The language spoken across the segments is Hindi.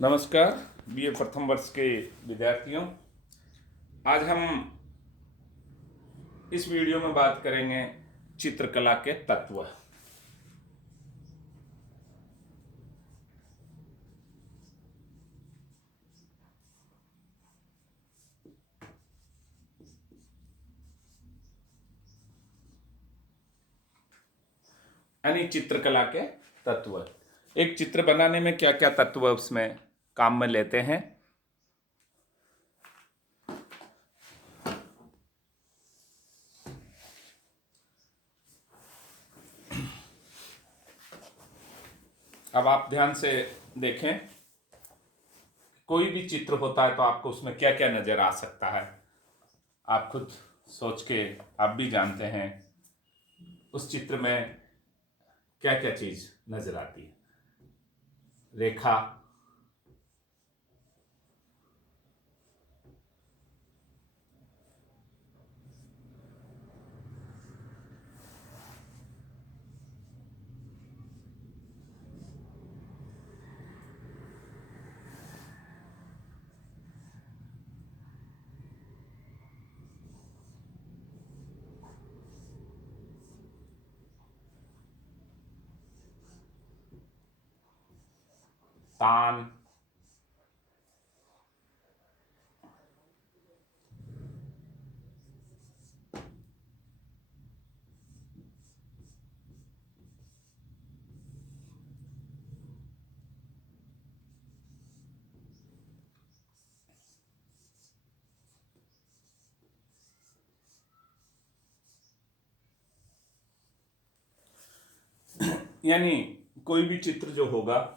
नमस्कार बीए प्रथम वर्ष के विद्यार्थियों। आज हम इस वीडियो में बात करेंगे चित्रकला के तत्व। यानी चित्रकला के तत्व। एक चित्र बनाने में क्या क्या तत्व उसमें काम में लेते हैं। अब आप ध्यान से देखें, कोई भी चित्र होता है तो आपको उसमें क्या क्या नजर आ सकता है। आप खुद सोच के आप भी जानते हैं उस चित्र में क्या क्या चीज नजर आती है। रेखा, तान, यानी कोई भी चित्र जो होगा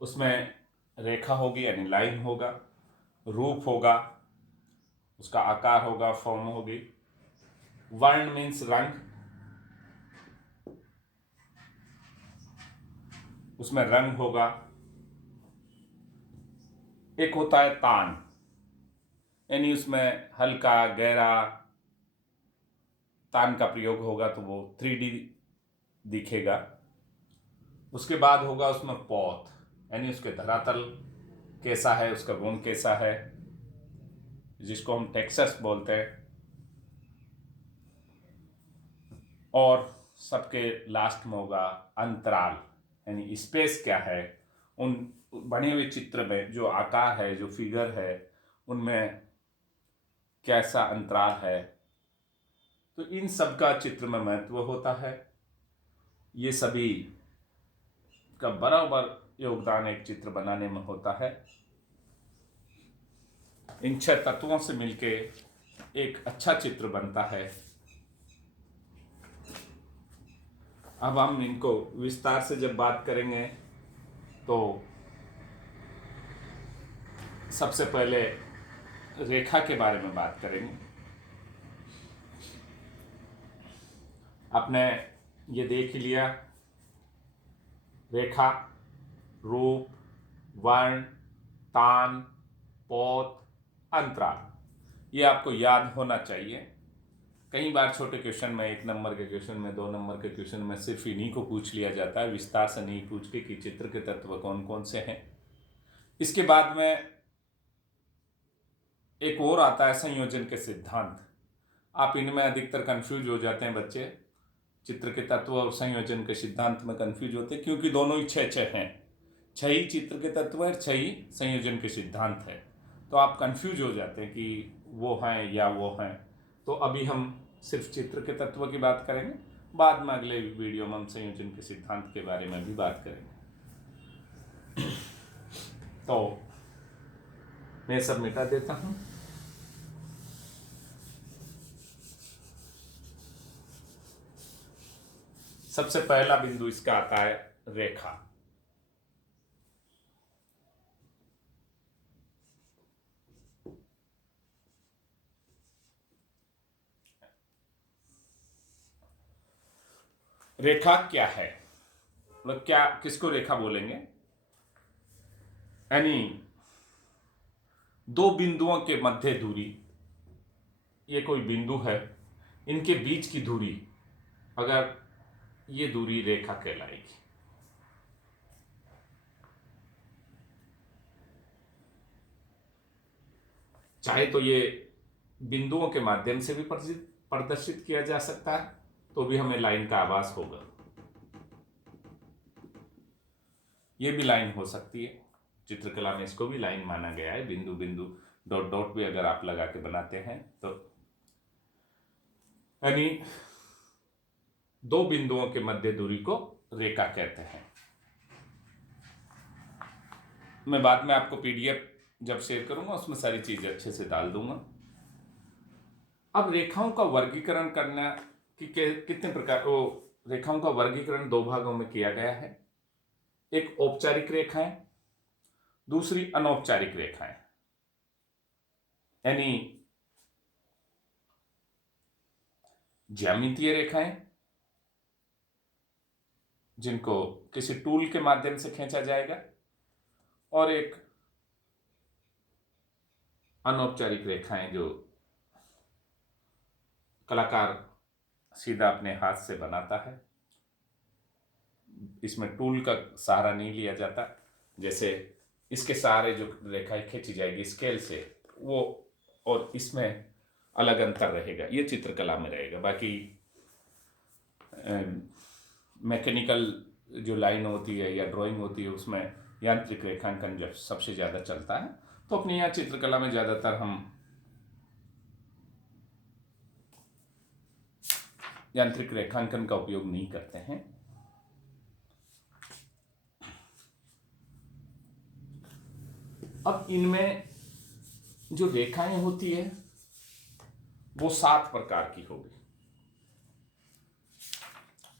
उसमें रेखा होगी यानी लाइन होगा, रूप होगा, उसका आकार होगा, फॉर्म होगी। वर्ण मीन्स रंग, उसमें रंग होगा। एक होता है तान, यानी उसमें हल्का गहरा तान का प्रयोग होगा तो वो 3D दिखेगा। उसके बाद होगा उसमें पौध, यानी उसके धरातल कैसा है, उसका गुण कैसा है, जिसको हम टेक्सचर्स बोलते हैं। और सबके लास्ट में होगा अंतराल, यानी स्पेस क्या है उन बने हुए चित्र में, जो आकार है, जो फिगर है, उनमें कैसा अंतराल है। तो इन सब का चित्र में महत्व होता है। ये सभी का बराबर योगदान एक चित्र बनाने में होता है। इन 6 तत्वों से मिलके एक अच्छा चित्र बनता है। अब हम इनको विस्तार से जब बात करेंगे तो सबसे पहले रेखा के बारे में बात करेंगे। आपने ये देख लिया, रेखा, रूप, वर्ण, तान, पौध, अंतराल, ये आपको याद होना चाहिए। कई बार छोटे क्वेश्चन में, 1 नंबर के क्वेश्चन में, 2 नंबर के क्वेश्चन में सिर्फ इन्हीं को पूछ लिया जाता है, विस्तार से नहीं पूछ के कि चित्र के तत्व कौन कौन से हैं। इसके बाद में एक और आता है संयोजन के सिद्धांत। आप इनमें अधिकतर कंफ्यूज हो जाते हैं बच्चे, चित्र के तत्व और संयोजन के सिद्धांत में कंफ्यूज होते हैं, क्योंकि दोनों ही 6 हैं। 6 ही चित्र के तत्व और 6 ही संयोजन के सिद्धांत है। तो आप कंफ्यूज हो जाते हैं कि वो हैं या वो हैं। तो अभी हम सिर्फ चित्र के तत्व की बात करेंगे, बाद में अगले वीडियो में हम संयोजन के सिद्धांत के बारे में भी बात करेंगे। तो मैं सब मिटा देता हूं। सबसे पहला बिंदु इसका आता है रेखा। रेखा क्या है, मतलब क्या, किसको रेखा बोलेंगे? यानी 2 बिंदुओं के मध्य दूरी, ये कोई बिंदु है, इनके बीच की दूरी, अगर ये दूरी रेखा कहलाएगी। चाहे तो ये बिंदुओं के माध्यम से भी प्रदर्शित किया जा सकता है, तो भी हमें लाइन का आभास होगा। ये भी लाइन हो सकती है, चित्रकला में इसको भी लाइन माना गया है। बिंदु बिंदु डॉट डॉट भी अगर आप लगा के बनाते हैं तो, यानी दो बिंदुओं के मध्य दूरी को रेखा कहते हैं। मैं बाद में आपको पीडीएफ जब शेयर करूंगा उसमें सारी चीजें अच्छे से डाल दूंगा। अब रेखाओं का वर्गीकरण करना कि कितने प्रकार, वो रेखाओं का वर्गीकरण दो भागों में किया गया है। एक औपचारिक रेखाएं, दूसरी अनौपचारिक रेखाएं, यानी ज्यामितीय रेखाएं जिनको किसी टूल के माध्यम से खींचा जाएगा, और एक अनौपचारिक रेखाएं जो कलाकार सीधा अपने हाथ से बनाता है। इसमें टूल का सहारा नहीं लिया जाता, जैसे इसके सहारे जो रेखाएं खींची जाएगी स्केल से वो, और इसमें अलग अंतर रहेगा, ये चित्रकला में रहेगा। बाकी मैकेनिकल जो लाइन होती है या ड्राइंग होती है उसमें यांत्रिक रेखांकन जब सबसे ज़्यादा चलता है, तो अपने यहाँ चित्रकला में ज़्यादातर हम यांत्रिक रेखांकन का उपयोग नहीं करते हैं। अब इनमें जो रेखाएं होती है वो 7 प्रकार की होगी,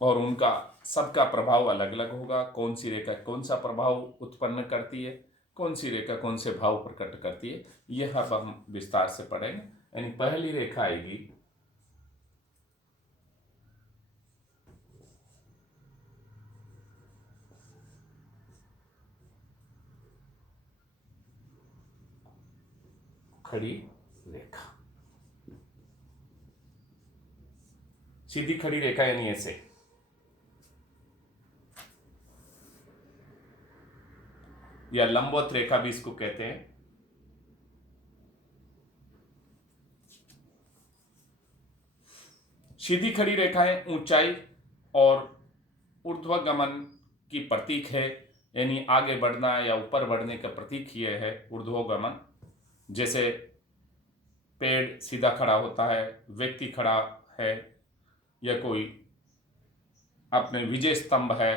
और उनका सबका प्रभाव अलग अलग होगा। कौन सी रेखा कौन सा प्रभाव उत्पन्न करती है, कौन सी रेखा कौन से भाव प्रकट करती है, यह अब हम विस्तार से पढ़ेंगे। यानी पहली रेखा आएगी खड़ी रेखा। सीधी खड़ी रेखा यानी ऐसे, या लंबवत रेखा भी इसको कहते हैं। सीधी खड़ी रेखाएं ऊंचाई और ऊर्ध्वगमन की प्रतीक है, यानी आगे बढ़ना या ऊपर बढ़ने का प्रतीक ये है ऊर्ध्वगमन। जैसे पेड़ सीधा खड़ा होता है, व्यक्ति खड़ा है, या कोई अपने विजय स्तंभ है,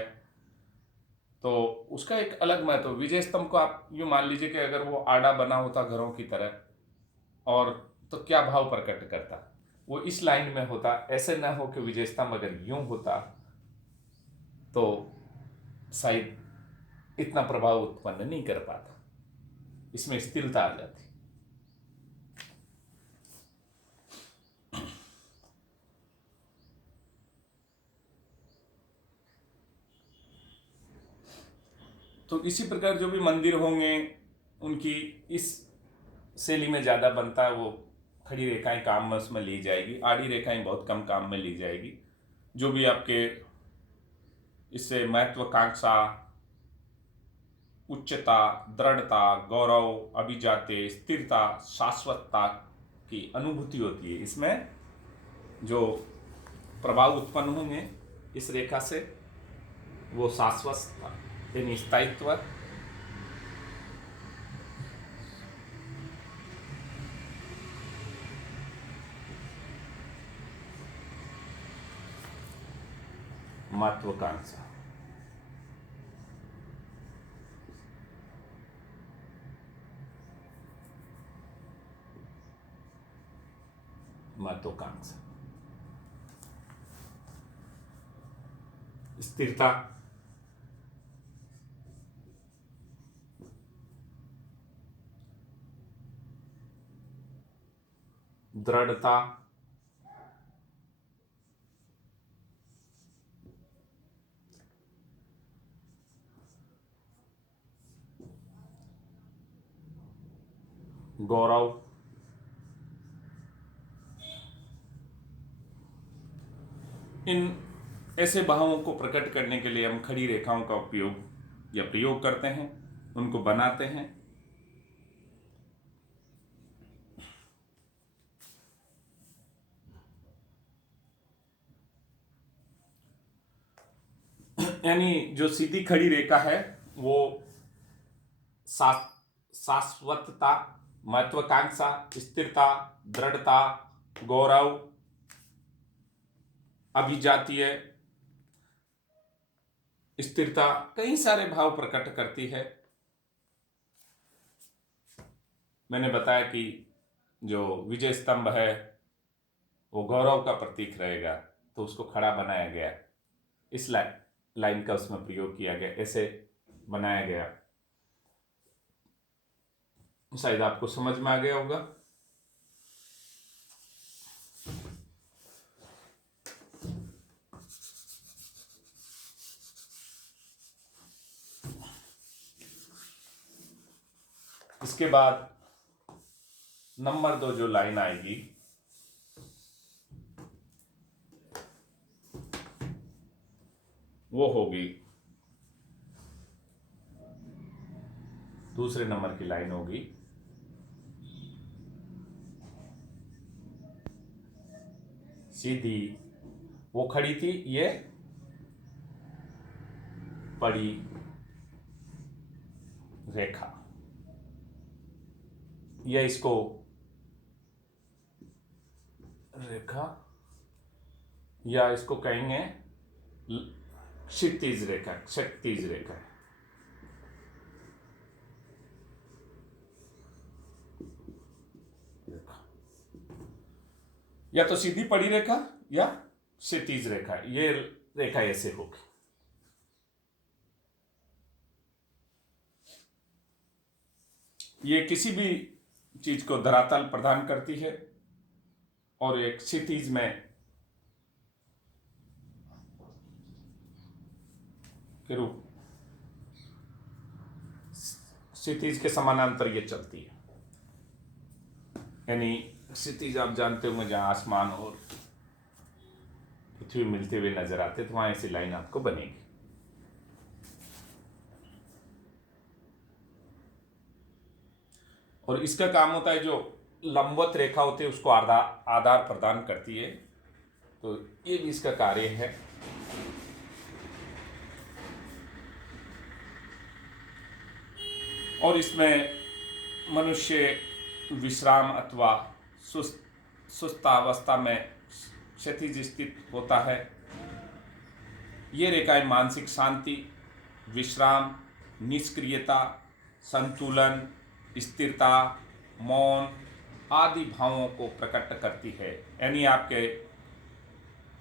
तो उसका एक अलग महत्व। विजय स्तंभ को आप यूं मान लीजिए कि अगर वो आड़ा बना होता घरों की तरह, और तो क्या भाव प्रकट करता, वो इस लाइन में होता। ऐसे ना हो कि विजय स्तंभ अगर यूं होता तो शायद इतना प्रभाव उत्पन्न नहीं कर पाता, इसमें स्थिरता आ जाती। तो इसी प्रकार जो भी मंदिर होंगे उनकी इस शैली में ज़्यादा बनता है, वो खड़ी रेखाएं काम में उसमें ली जाएगी, आड़ी रेखाएं बहुत कम काम में ली जाएगी। जो भी आपके इससे महत्वाकांक्षा, उच्चता, दृढ़ता, गौरव, अभिजात्य, स्थिरता, शाश्वतता की अनुभूति होती है, इसमें जो प्रभाव उत्पन्न होंगे इस रेखा से वो शाश्वतता यानी स्थायित्व, महत्वाकांक्षा, महत्वाकांक्षा, स्थिरता, दृढ़ता, गौरव, इन ऐसे भावों को प्रकट करने के लिए हम खड़ी रेखाओं का उपयोग या प्रयोग करते हैं, उनको बनाते हैं। यानी जो सीधी खड़ी रेखा है वो शाश्वतता, महत्वाकांक्षा, स्थिरता, दृढ़ता, गौरव, अभिजातीय, स्थिरता, कई सारे भाव प्रकट करती है। मैंने बताया कि जो विजय स्तंभ है वो गौरव का प्रतीक रहेगा, तो उसको खड़ा बनाया गया, इस लाइन का उसमें प्रयोग किया गया, ऐसे बनाया गया। शायद आपको समझ में आ गया होगा। इसके बाद नंबर 2 जो लाइन आएगी वो होगी, दूसरे नंबर की लाइन होगी सीधी, वो खड़ी थी, ये पड़ी रेखा, या इसको रेखा या इसको कहेंगे क्षितिज रेखा, क्षैतिज रेखा। या तो सीधी पड़ी रेखा या क्षैतिज रेखा, ये रेखा ऐसे होगी। ये किसी भी चीज को धरातल प्रदान करती है और एक क्षितिज में के रूप, क्षितिज के समानांतर ये चलती है। यानी क्षितिज आप जानते होंगे जहां आसमान और पृथ्वी मिलते हुए नजर आते, तो वहां ऐसी लाइन आपको बनेगी। और इसका काम होता है, जो लंबवत रेखा होती है उसको आधार प्रदान करती है, तो ये भी इसका कार्य है। और इसमें मनुष्य विश्राम अथवा सुस्तावस्था में क्षितिज स्थित होता है। ये रेखाएं मानसिक शांति, विश्राम, निष्क्रियता, संतुलन, स्थिरता, मौन आदि भावों को प्रकट करती है। यानी आपके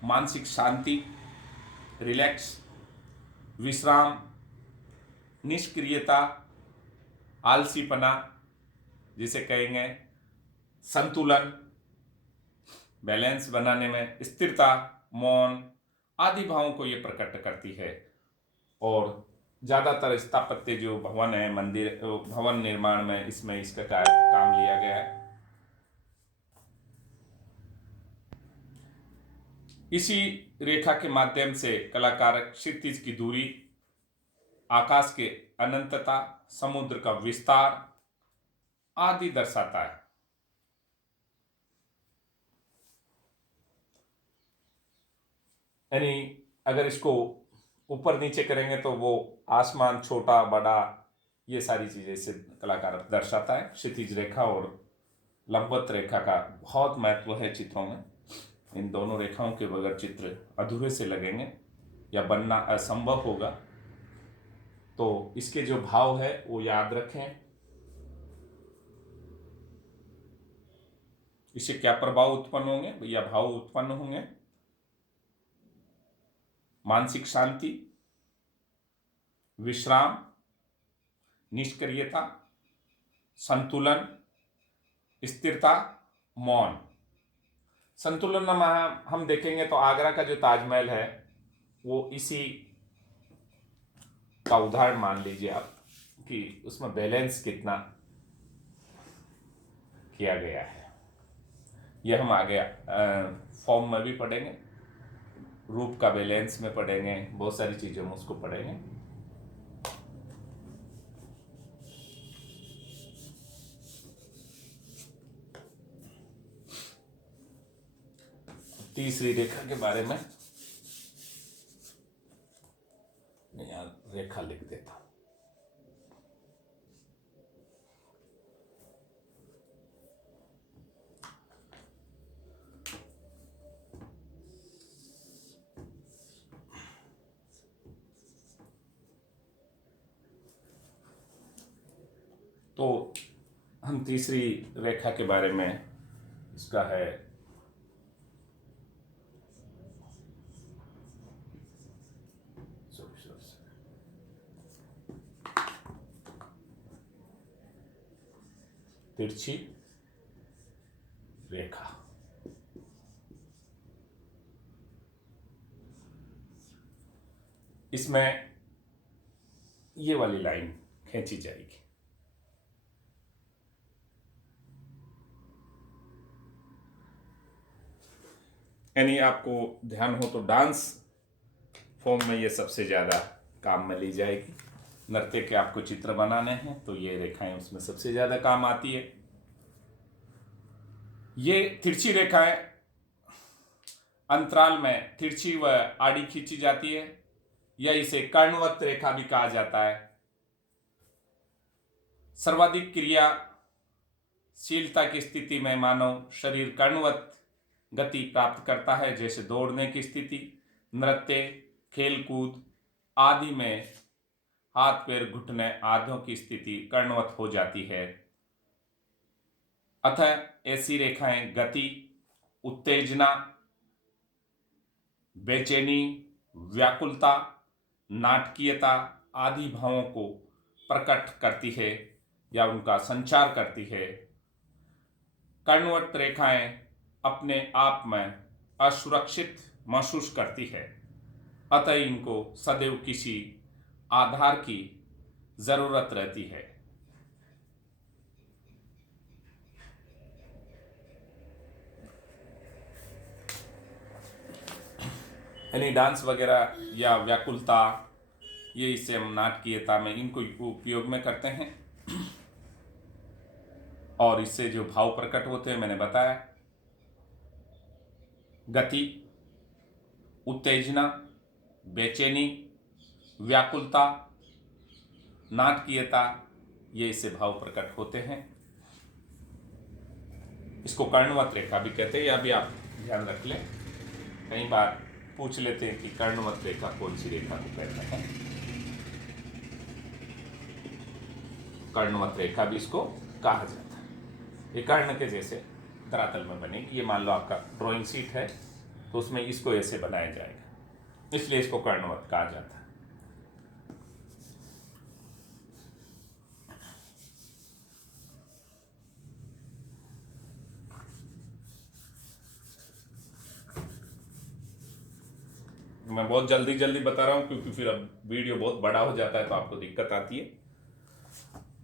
मानसिक शांति, रिलैक्स, विश्राम, निष्क्रियता, आलसीपना जिसे कहेंगे, संतुलन, बैलेंस बनाने में, स्थिरता, मौन आदि भावों को ये प्रकट करती है। और ज़्यादातर स्थापत्य जो भवन है, मंदिर, भवन निर्माण में इसमें इसका काम लिया गया है। इसी रेखा के माध्यम से कलाकार क्षितिज की दूरी, आकाश के अनंतता, समुद्र का विस्तार आदि दर्शाता है। यानी अगर इसको ऊपर नीचे करेंगे तो वो आसमान छोटा बड़ा, ये सारी चीजें से कलाकार दर्शाता है। क्षितिज रेखा और लंबवत रेखा का बहुत महत्व है चित्रों में। इन दोनों रेखाओं के बगैर चित्र अधूरे से लगेंगे या बनना असंभव होगा। तो इसके जो भाव है वो याद रखें। इससे क्या प्रभाव उत्पन्न होंगे या भाव उत्पन्न होंगे? मानसिक शांति, विश्राम, निष्क्रियता, संतुलन, स्थिरता, मौन। संतुलन में हम देखेंगे तो आगरा का जो ताजमहल है वो इसी का उदाहरण मान लीजिए आप, कि उसमें बैलेंस कितना किया गया है। यह हम आगे फॉर्म में भी पढ़ेंगे, रूप का बैलेंस में पढ़ेंगे, बहुत सारी चीजों में उसको पढ़ेंगे। तीसरी रेखा के बारे में, रेखा लिख देता हूं। तो हम तीसरी रेखा के बारे में, इसका है तिरछी रेखा। इसमें ये वाली लाइन खींची जाएगी। यानी आपको ध्यान हो तो डांस फॉर्म में ये सबसे ज़्यादा काम में ली जाएगी। नृत्य के आपको चित्र बनाने हैं तो ये रेखाएं उसमें सबसे ज़्यादा काम आती है। ये तिरछी रेखाएं अंतराल में तिरछी व आड़ी खींची जाती है, या इसे कर्णवत रेखा भी कहा जाता है। सर्वाधिक क्रियाशीलता की स्थिति में मानव शरीर कर्णवत गति प्राप्त करता है, जैसे दौड़ने की स्थिति, नृत्य, खेलकूद आदि में हाथ पैर घुटने आदियों की स्थिति कर्णवत हो जाती है। अतः ऐसी रेखाएं गति, उत्तेजना, बेचैनी, व्याकुलता, नाटकीयता आदि भावों को प्रकट करती है या उनका संचार करती है। कर्णवत रेखाएं अपने आप में असुरक्षित महसूस करती है, अतः इनको सदैव किसी आधार की जरूरत रहती है। यानी डांस वगैरह या व्याकुलता, ये इससे हम नाटकीयता में इनको उपयोग में करते हैं, और इससे जो भाव प्रकट होते हैं मैंने बताया, गति, उत्तेजना, बेचैनी, व्याकुलता, नाटकीयता, ये इससे भाव प्रकट होते हैं। इसको कर्णवत रेखा भी कहते हैं, या भी आप ध्यान रख लें। कई बार पूछ लेते हैं कि कर्णवत रेखा कौन सी रेखा को कहते हैं। कर्णवत रेखा भी इसको कहा जाता है। ये कर्ण के जैसे धरातल में बनेगी। ये मान लो आपका ड्राइंग शीट है तो उसमें इसको ऐसे बनाया जाएगा, इसलिए इसको कर्णवत कहा जाता है। मैं बहुत जल्दी जल्दी बता रहा हूं क्योंकि फिर अब वीडियो बहुत बड़ा हो जाता है तो आपको दिक्कत आती है।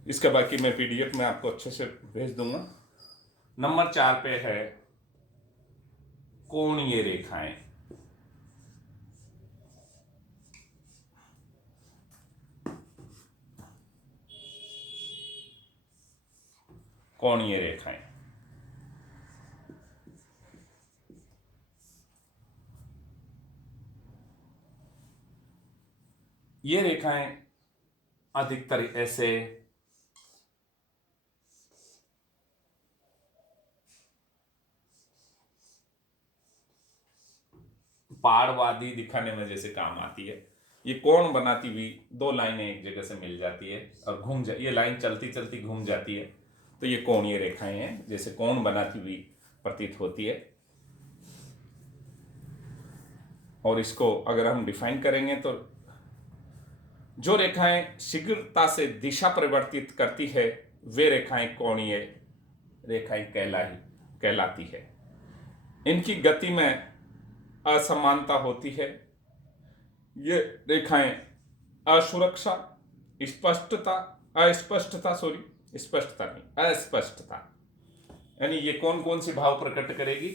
इसका बाकी मैं पीडीएफ में आपको अच्छे से भेज दूंगा। नंबर 4 पे है कोणीय रेखाएं। कोणीय रेखाएं ये रेखाएं अधिकतर ऐसे पहाड़वादी दिखाने में जैसे काम आती है। ये कोण बनाती हुई दो लाइनें एक जगह से मिल जाती है और ये लाइन चलती चलती घूम जाती है, तो ये कोणीय रेखाएं हैं, जैसे कोण बनाती हुई प्रतीत होती है। और इसको अगर हम डिफाइन करेंगे तो जो रेखाएं शीघ्रता से दिशा परिवर्तित करती है वे रेखाएं कोणीय रेखाएं कहलाती है। इनकी गति में असमानता होती है। ये रेखाएं अस्पष्टता यानी ये कौन कौन सी भाव प्रकट करेगी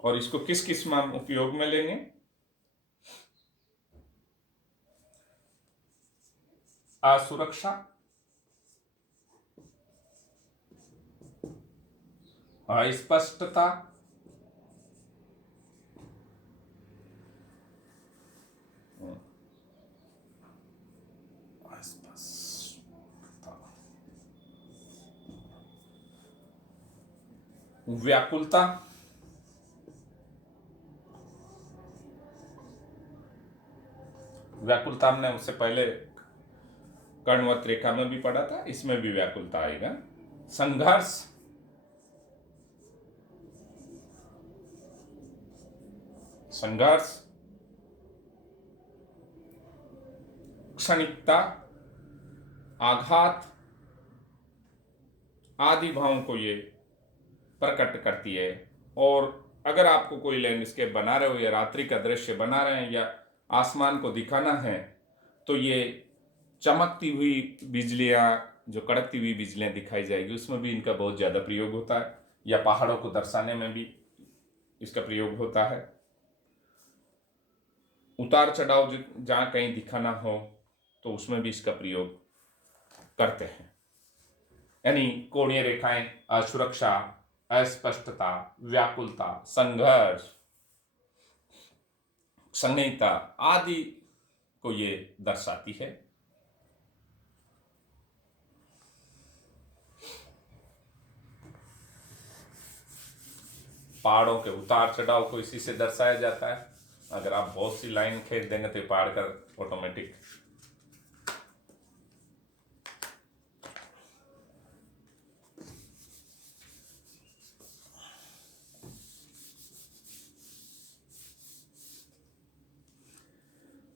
और इसको किस किस में उपयोग में लेंगे। असुरक्षा, अस्पष्टता, व्याकुलता, व्याकुलता हमने उससे पहले कर्णवत रेखा में भी पढ़ा था, इसमें भी व्याकुलता आएगा। संघर्ष, संघर्ष, क्षणिकता, आघात आदि भावों को ये प्रकट करती है। और अगर आपको कोई लैंडस्केप बना रहे हो या रात्रि का दृश्य बना रहे हैं या आसमान को दिखाना है, तो ये चमकती हुई बिजलियां, जो कड़कती हुई बिजलियां दिखाई जाएगी, उसमें भी इनका बहुत ज़्यादा प्रयोग होता है। या पहाड़ों को दर्शाने में भी इसका प्रयोग होता है। उतार चढ़ाव जहाँ कहीं दिखाना हो तो उसमें भी इसका प्रयोग करते हैं। यानी कोणीय रेखाएं असुरक्षा, अस्पष्टता, व्याकुलता, संघर्ष, संहिता आदि को ये दर्शाती है। पहाड़ों के उतार चढ़ाव को इसी से दर्शाया जाता है। अगर आप बहुत सी लाइन खींच देंगे तो पहाड़ का ऑटोमेटिक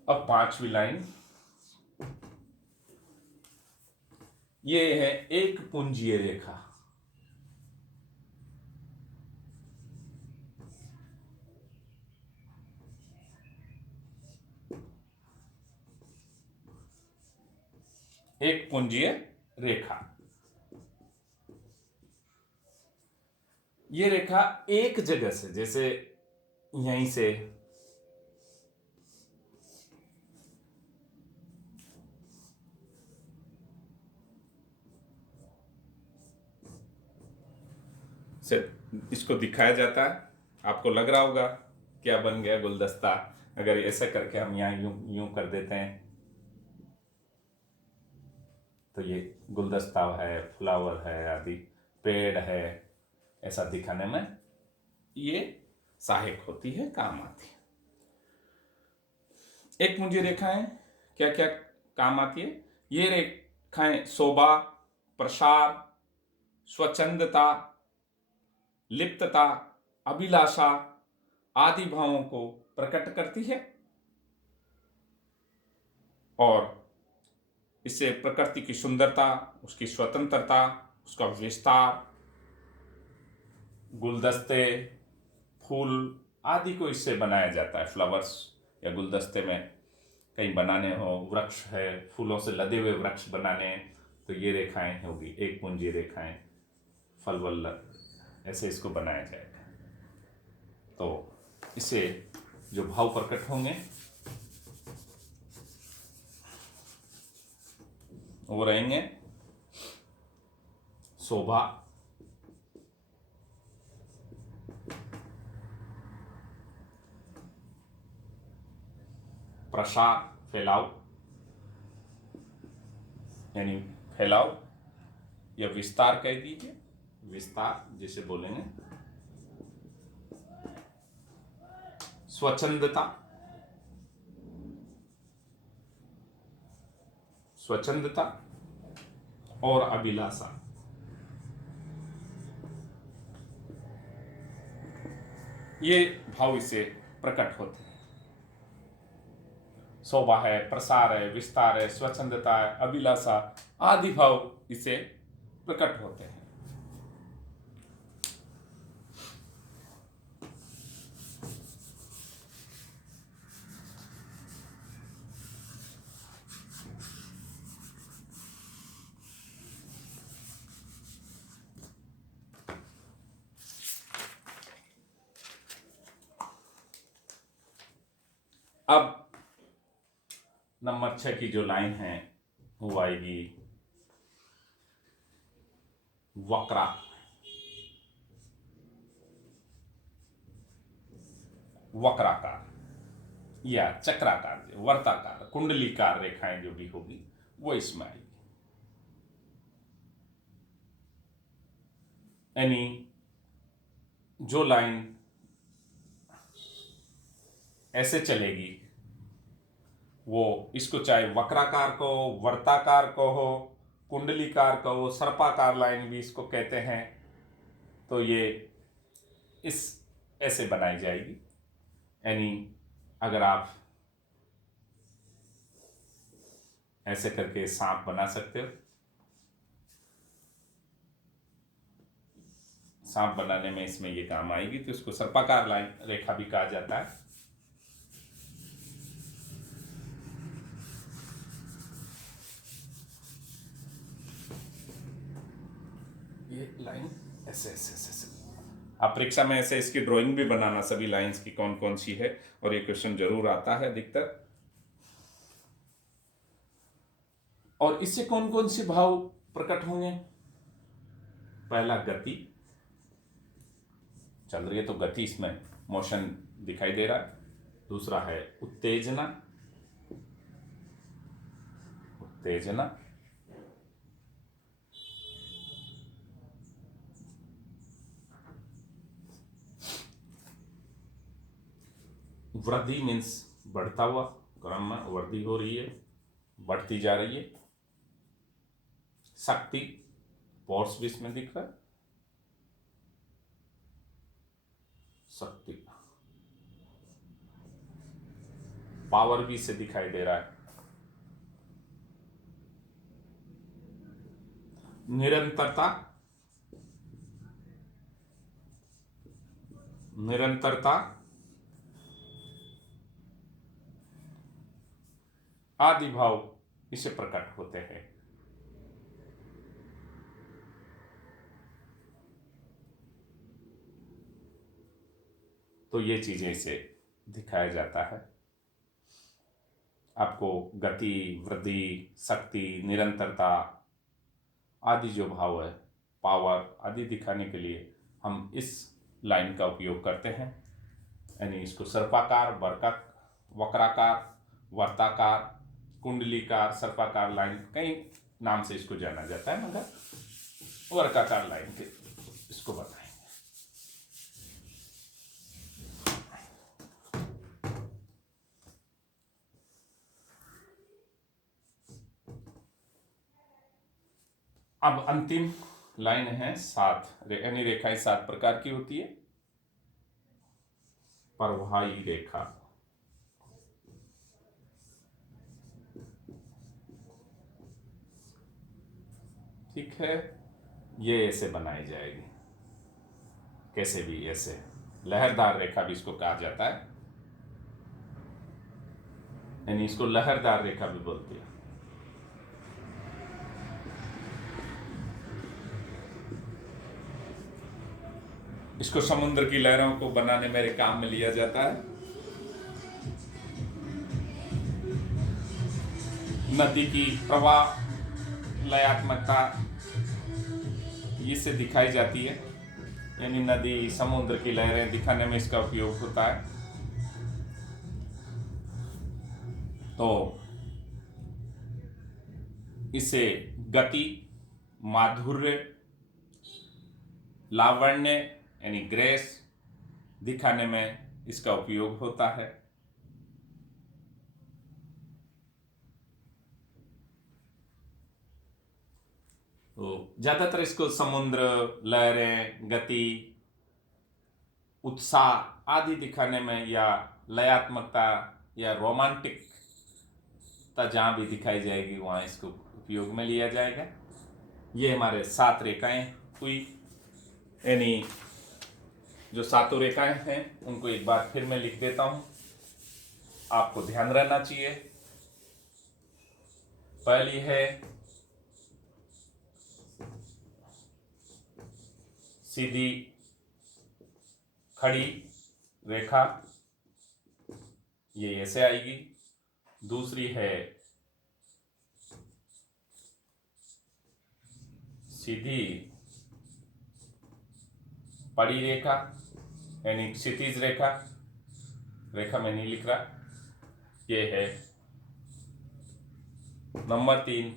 अब पांचवी लाइन, ये है एक पुंजीय रेखा। एक पुंजीय रेखा, ये रेखा एक जगह से, जैसे यहीं से इसको दिखाया जाता है। आपको लग रहा होगा क्या बन गया गुलदस्ता, अगर ऐसा करके हम यहाँ यूं यूं कर देते हैं तो ये गुलदस्ता है, फ्लावर है आदि, पेड़ है, ऐसा दिखाने में ये सहायक होती है, काम आती है। एक मुझे रेखाएं क्या क्या काम आती है? ये रेखाएं शोभा, प्रसार, स्वच्छंदता, लिप्तता, अभिलाषा आदि भावों को प्रकट करती है। और इससे प्रकृति की सुंदरता, उसकी स्वतंत्रता, उसका विस्तार, गुलदस्ते, फूल आदि को इससे बनाया जाता है। फ्लावर्स या गुलदस्ते में कहीं बनाने हो, वृक्ष है, फूलों से लदे हुए वृक्ष बनाने, तो ये रेखाएं होगी, एक पुंजी रेखाएं, फल वल्लभ, ऐसे इसको बनाया जाएगा। तो इससे जो भाव प्रकट होंगे वो रहेंगे शोभा, प्रसार, फैलाव, यानी फैलाव या विस्तार कह दीजिए, विस्तार जिसे बोलेंगे, स्वच्छंदता, स्वच्छंदता और अभिलाषा। ये भाव इससे प्रकट होते हैं। शोभा है, प्रसार है, विस्तार है, स्वच्छंदता है, अभिलाषा आदि भाव इससे प्रकट होते हैं। अब नंबर 6 की जो लाइन है वो आएगी वक्रा, वक्राकार या चक्राकार, वर्ताकार, कुंडलीकार रेखाएं जो भी होगी वो इसमें आएगी। यानी जो लाइन ऐसे चलेगी वो इसको चाहे वक्राकार को, वर्ताकार को हो, कुंडलीकार को हो, सर्पाकार लाइन भी इसको कहते हैं। तो ये इस ऐसे बनाई जाएगी। यानी अगर आप ऐसे करके सांप बना सकते हो। सांप बनाने में इसमें ये काम आएगी, तो इसको सर्पाकार लाइन रेखा भी कहा जाता है। ये लाइन ऐसे ऐसे ऐसे ऐसे आप परीक्षा में ऐसे इसकी ड्राइंग भी बनाना, सभी लाइंस की कौन कौन सी है, और ये क्वेश्चन जरूर आता है अधिकतर। और इससे कौन कौन से भाव प्रकट होंगे? पहला गति चल रही है तो गति, इसमें मोशन दिखाई दे रहा है। दूसरा है उत्तेजना, उत्तेजना। वृद्धि मीन्स बढ़ता हुआ, क्रम में वृद्धि हो रही है, बढ़ती जा रही है। शक्ति, फोर्स भी इसमें दिख रहा है, शक्ति, पावर भी इसे दिखाई दे रहा है। निरंतरता, निरंतरता आदि भाव इसे प्रकट होते हैं। तो ये चीजें इसे दिखाया जाता है। आपको गति, वृद्धि, शक्ति, निरंतरता आदि जो भाव है, पावर आदि दिखाने के लिए हम इस लाइन का उपयोग करते हैं। यानी इसको सर्पाकार, वक्राकार, वर्ताकार, कुंडलीकार, सर्पाकार लाइन, कई नाम से इसको जाना जाता है, मगर वर्गाकार लाइन के इसको बताएंगे। अब अंतिम लाइन है 7, यानी रेखाएं 7 प्रकार की होती है। परवाही रेखा, ठीक है, ये ऐसे बनाई जाएगी, कैसे भी ऐसे। लहरदार रेखा भी इसको कहा जाता है, यानी इसको लहरदार रेखा भी बोलते हैं। इसको समुद्र की लहरों को बनाने मेरे काम में लिया जाता है। नदी की प्रवाह लयात्मकता इससे दिखाई जाती है, यानी नदी, समुद्र की लहरें दिखाने में इसका उपयोग होता है। तो इसे गति, माधुर्य, लावण्य यानी ग्रेस दिखाने में इसका उपयोग होता है। तो ज्यादातर इसको समुद्र, लहरें, गति, उत्साह आदि दिखाने में, या लयात्मकता या रोमांटिकता जहां भी दिखाई जाएगी वहां इसको उपयोग में लिया जाएगा। ये हमारे 7 रेखाएं हुई, यानी जो 7 रेखाएं हैं उनको एक बार फिर मैं लिख देता हूं, आपको ध्यान रहना चाहिए। पहली है सीधी खड़ी रेखा, ये ऐसे आएगी। दूसरी है सीधी पड़ी रेखा, यानी क्षितिज रेखा, रेखा में नहीं लिख रहा, ये है। नंबर 3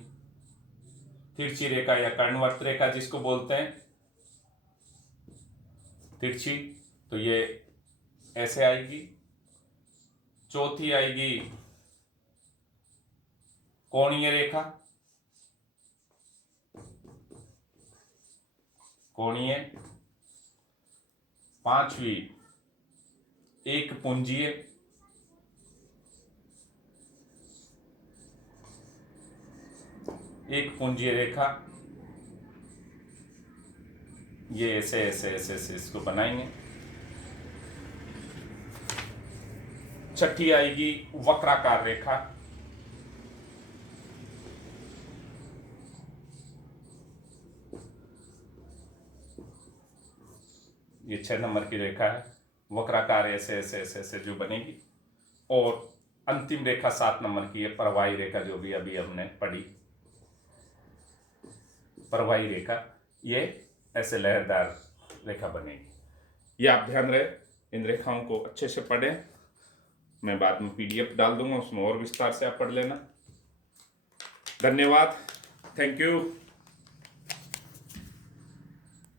तिरछी रेखा या कर्णवर्त रेखा जिसको बोलते हैं, तिरछी, तो ये ऐसे आएगी। चौथी आएगी कोणीय रेखा, कोणीय। पांचवी एक पुंजीय, एक पुंजीय रेखा। ये ऐसे ऐसे ऐसे ऐसे इसको बनाएंगे। छठी आएगी वक्राकार रेखा, ये 6 नंबर की रेखा है। वक्राकार ऐसे ऐसे ऐसे ऐसे जो बनेगी। और अंतिम रेखा 7 नंबर की है, परवाही रेखा, जो भी अभी हमने पढ़ी, परवाही रेखा। ये ऐसे लहरदार रेखा बनेगी। ये आप ध्यान रहे, इन रेखाओं को अच्छे से पढ़ें। मैं बाद में PDF डाल दूंगा, उसमें और विस्तार से आप पढ़ लेना। धन्यवाद, थैंक यू।